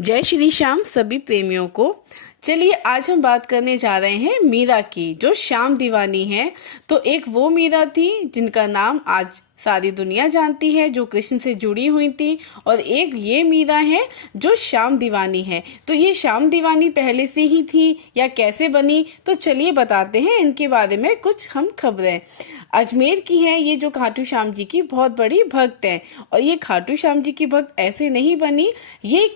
जय श्री श्याम सभी प्रेमियों को। चलिए आज हम बात करने जा रहे हैं मीरा की, जो श्याम दीवानी है। तो एक वो मीरा थी जिनका नाम आज सारी दुनिया जानती है, जो कृष्ण से जुड़ी हुई थी, और एक ये मीरा है जो श्याम दीवानी है। तो ये श्याम दीवानी पहले से ही थी या कैसे बनी, तो चलिए बताते हैं इनके बारे में कुछ हम खबरें। अजमेर की है ये, जो खाटू श्याम जी की बहुत बड़ी भक्त है। और ये खाटू श्याम जी की भक्त ऐसे नहीं बनी, ये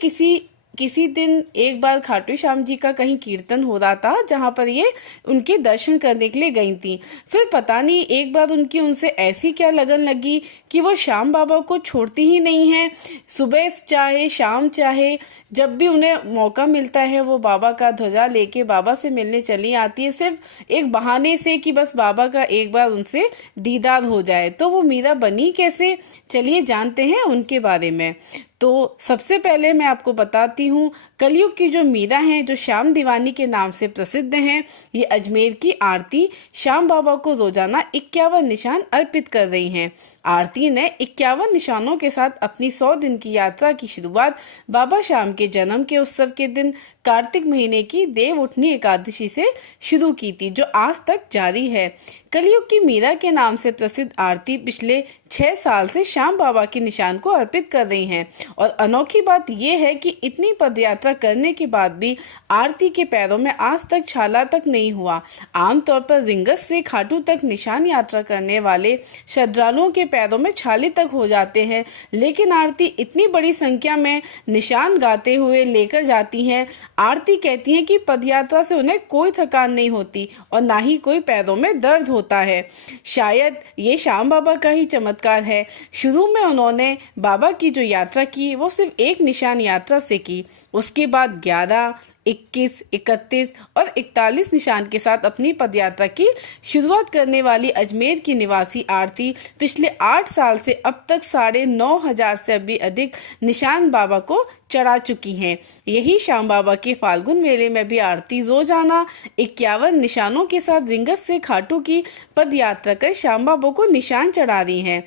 किसी दिन एक बार खाटू श्याम जी का कहीं कीर्तन हो रहा था, जहाँ पर ये उनके दर्शन करने के लिए गई थी। फिर पता नहीं एक बार उनसे ऐसी क्या लगन लगी कि वो श्याम बाबा को छोड़ती ही नहीं है। सुबह चाहे शाम चाहे जब भी उन्हें मौका मिलता है, वो बाबा का ध्वजा लेके बाबा से मिलने चली आती है, सिर्फ एक बहाने से कि बस बाबा का एक बार उनसे दीदार हो जाए। तो वो मीरा बनी कैसे, चलिए जानते हैं उनके बारे में। तो सबसे पहले मैं आपको बताती हूँ, कलयुग की जो मीरा हैं, जो श्याम दीवानी के नाम से प्रसिद्ध हैं, ये अजमेर की आरती श्याम बाबा को रोजाना 51 निशान अर्पित कर रही हैं। आरती ने 51 निशानों के साथ अपनी 100 दिन की यात्रा की शुरुआत बाबा श्याम के जन्म के उत्सव के दिन कार्तिक महीने की देव उठनी एकादशी से शुरू की थी, जो आज तक जारी है। कलयुग की मीरा के नाम से प्रसिद्ध आरती पिछले 6 साल से श्याम बाबा के निशान को अर्पित कर रही हैं। और अनोखी बात यह है कि इतनी पदयात्रा करने के बाद भी आरती के पैरों में आज तक छाला तक नहीं हुआ। आमतौर पर रिंगस से खाटू तक निशान यात्रा करने वाले श्रद्धालुओं के पैरों में छाले तक हो जाते हैं, लेकिन आरती इतनी बड़ी संख्या में निशान गाते हुए लेकर जाती हैं। आरती कहती है कि पदयात्रा से उन्हें कोई थकान नहीं होती और ना ही कोई पैरों में दर्द होता है। शायद ये श्याम बाबा का ही चमत्कार है। शुरू में उन्होंने बाबा की जो यात्रा की वो सिर्फ एक निशान यात्रा से की, उसके बाद 11, 21, 31 और 41 निशान के साथ अपनी पदयात्रा की शुरुआत करने वाली अजमेर की निवासी आरती पिछले 8 साल से अब तक 9,500 से भी अधिक निशान बाबा को चढ़ा चुकी हैं। यही श्याम बाबा के फाल्गुन मेले में भी आरती रोजाना 51 निशानों के साथ रिंगस से खाटू की पदयात्रा कर श्याम बाबा को निशान चढ़ा रही हैं।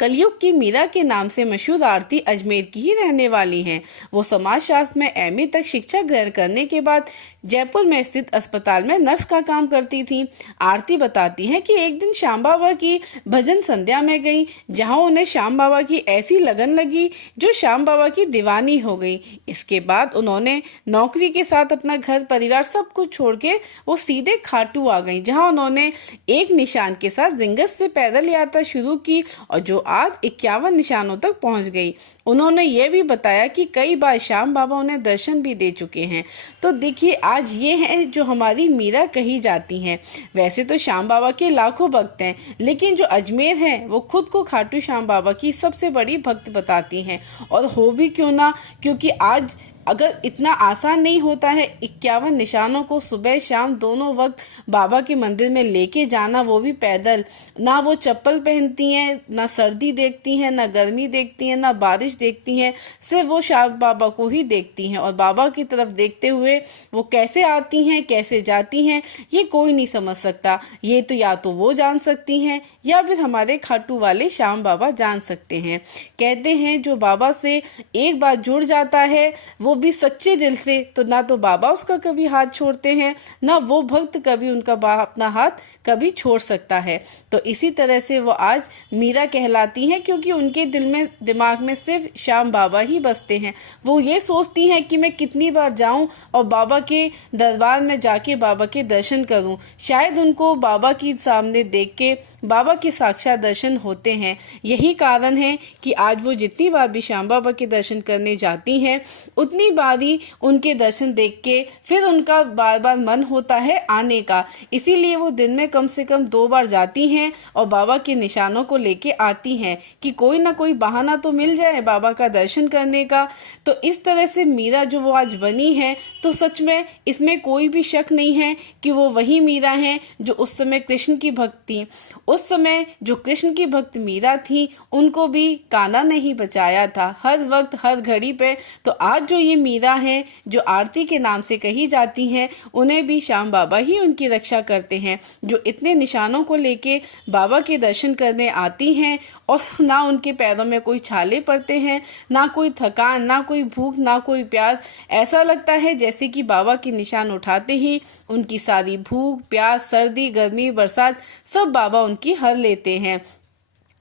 कलयुग की मीरा के नाम से मशहूर आरती अजमेर की ही रहने वाली हैं। वो समाजशास्त्र में एमए तक शिक्षा ग्रहण करने के बाद जयपुर में स्थित अस्पताल में नर्स का काम करती थी। आरती बताती हैं कि एक दिन श्याम बाबा की भजन संध्या में गई, जहां उन्हें श्याम बाबा की ऐसी लगन लगी जो श्याम बाबा की दीवानी हो गई। इसके बाद उन्होंने नौकरी के साथ अपना घर परिवार सब कुछ छोड़ के वो सीधे खाटू आ गई, जहाँ उन्होंने एक निशान के साथ रिंगस से पैदल यात्रा शुरू की और जो आज 51 निशानों तक पहुंच गई। उन्होंने ये भी बताया कि कई बार श्याम बाबा उन्हें दर्शन भी दे चुके हैं। तो देखिए, आज ये है जो हमारी मीरा कही जाती हैं। वैसे तो श्याम बाबा के लाखों भक्त हैं, लेकिन जो अजमेर है वो खुद को खाटू श्याम बाबा की सबसे बड़ी भक्त बताती हैं। और हो भी क्यों ना, क्योंकि आज अगर इतना आसान नहीं होता है 51 निशानों को सुबह शाम दोनों वक्त बाबा के मंदिर में लेके जाना, वो भी पैदल। ना वो चप्पल पहनती हैं, ना सर्दी देखती हैं, ना गर्मी देखती हैं, ना बारिश देखती हैं, सिर्फ वो श्याम बाबा को ही देखती हैं। और बाबा की तरफ देखते हुए वो कैसे आती हैं, कैसे जाती हैं, ये कोई नहीं समझ सकता। ये तो या तो वो जान सकती हैं या फिर हमारे खाटू वाले श्याम बाबा जान सकते हैं। कहते हैं जो बाबा से एक बार जुड़ जाता है वो भी सच्चे दिल से, तो ना तो बाबा उसका कभी हाथ छोड़ते हैं, ना वो भक्त कभी उनका अपना हाथ कभी छोड़ सकता है। तो इसी तरह से वो आज मीरा कहलाती हैं, क्योंकि उनके दिमाग में सिर्फ श्याम बाबा ही बसते हैं। वो ये सोचती हैं कि मैं कितनी बार जाऊं और बाबा के दरबार में जाके बाबा के दर्शन करूं। शायद उनको बाबा की सामने देख के बाबा के साक्षात दर्शन होते हैं। यही कारण है कि आज वो जितनी बार भी श्याम बाबा के दर्शन करने जाती हैं, उतनी बार ही उनके दर्शन देख के फिर उनका बार बार मन होता है आने का। इसीलिए वो दिन में कम से कम 2 बार जाती हैं और बाबा के निशानों को लेके आती हैं कि कोई ना कोई बहाना तो मिल जाए बाबा का दर्शन करने का। तो इस तरह से मीरा जो वो आज बनी है, तो सच में इसमें कोई भी शक नहीं है कि वो वही मीरा हैं जो उस समय कृष्ण की भक्त थी। उस समय जो कृष्ण की भक्त मीरा थी उनको भी कान्हा ने ही बचाया था, हर वक्त हर घड़ी पे। तो आज जो ये मीरा हैं जो आरती के नाम से कही जाती हैं, उन्हें भी श्याम बाबा ही उनकी रक्षा करते हैं, जो इतने निशानों को लेके बाबा के दर्शन करने आती हैं और ना उनके पैरों में कोई छाले पड़ते हैं, ना कोई थकान, ना कोई भूख, ना कोई प्यास। ऐसा लगता है जैसे कि बाबा के निशान उठाते ही उनकी सारी भूख, प्यास, सर्दी, गर्मी, बरसात सब बाबा उनकी हर लेते हैं।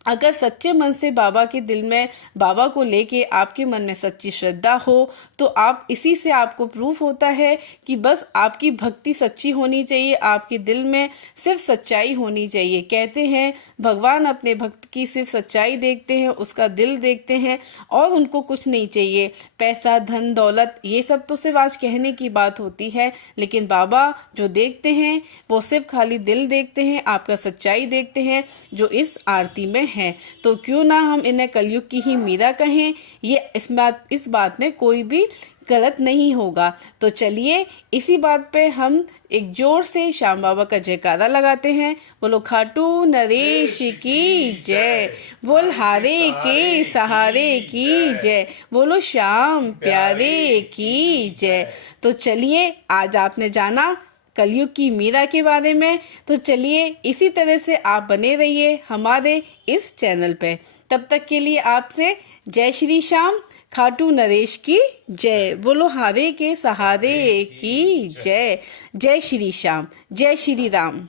अगर सच्चे मन से बाबा के दिल में बाबा को लेके आपके मन में सच्ची श्रद्धा हो तो आप इसी से आपको प्रूफ होता है कि बस आपकी भक्ति सच्ची होनी चाहिए, आपके दिल में सिर्फ सच्चाई होनी चाहिए। कहते हैं भगवान अपने भक्त की सिर्फ सच्चाई देखते हैं, उसका दिल देखते हैं और उनको कुछ नहीं चाहिए। पैसा, धन, दौलत ये सब तो सिर्फ आज कहने की बात होती है, लेकिन बाबा जो देखते हैं वो सिर्फ खाली दिल देखते हैं, आपका सच्चाई देखते हैं जो इस आरती में है। तो क्यों ना हम इन्हें कलयुग की ही मीरा कहें, ये इस बात में कोई भी गलत नहीं होगा। तो चलिए इसी बात पे हम एक जोर से श्याम बाबा का जयकारा लगाते हैं। बोलो खाटू नरेश की जय, बोल हारे के सहारे की जय, बोलो श्याम प्यारे की जय। तो चलिए आज आपने जाना कलयुग की मीरा के बारे में, तो चलिए इसी तरह से आप बने रहिए हमारे इस चैनल पे। तब तक के लिए आपसे जय श्री श्याम, खाटू नरेश की जय, बोलो हारे के सहारे की जय। जय श्री श्याम, जय श्री राम।